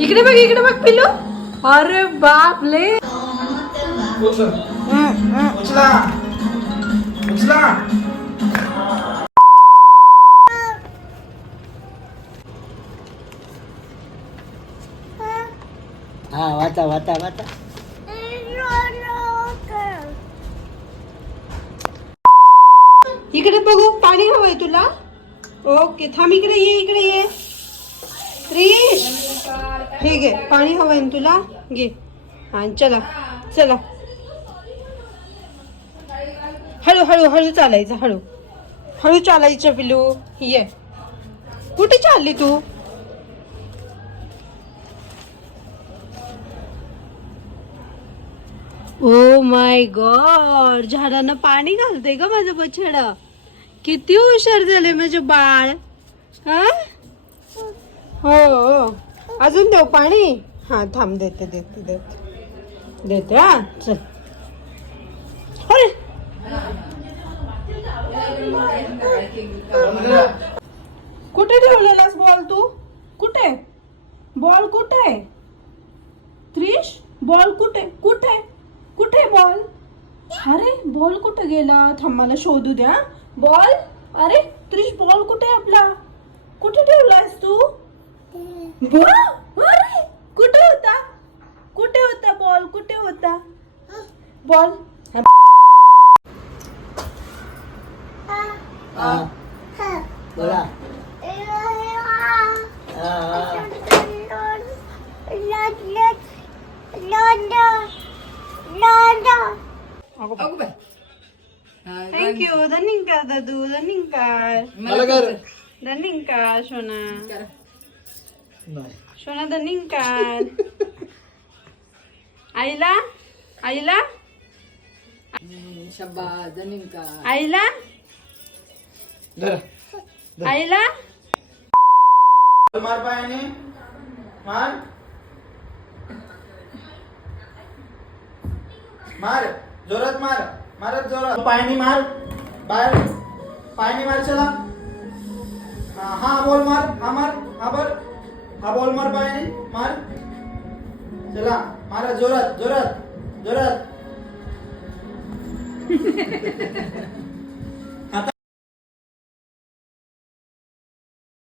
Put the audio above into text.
इकडे बघ इकडे बघ पिल्लू. अरे उचला. उचला. हा वाचा वाचा वाचा. इकडे बघू पाणी हवंय तुला. ओके थांब इकडे ये इकडे ये. हे घे पाणी हवंय ना तुला? घे. आणि चला चला. हळू हळू हळू चालायचं हळू. हळू चालायचं पिलू. ये. कुठे चालली तू? ओ माय गॉड झाडांना पाणी घालते का माझं बछड. किती हुशार झाले माझे बाळ. हा? हो हो. अजून देऊ पाणी? हा थांब देते देते देते. देते हा चल. अरे कुठे ठेवलेलास बॉल तू? कुठे? बॉल कुठे? त्रिश बॉल कुठे? कुठे? कुठे बॉल? अरे बॉल कुठे गेला? थांब मला शोधू द्या. बॉल? अरे त्रिश बॉल कुठे आहे आपला? कुठे ठेवलास तू? अरे कुठे होता? कुठे होता बॉल कुठे होता? बॉल हा. बोला. हा, हा. थँक्यू रनिंग कर दादू रनिंग कर. रनिंग कर सोना. सोना रनिंग कर आईला आईला आईला धर आईला मार पायाने मार मार जोरात मार मारत जोरात पायाने मार बाहेर पायाने मार चला हा हा बॉल मार हा मार हा बर हा बॉल मार पायाने मार. चला मारा जोरात जोरात जोरात.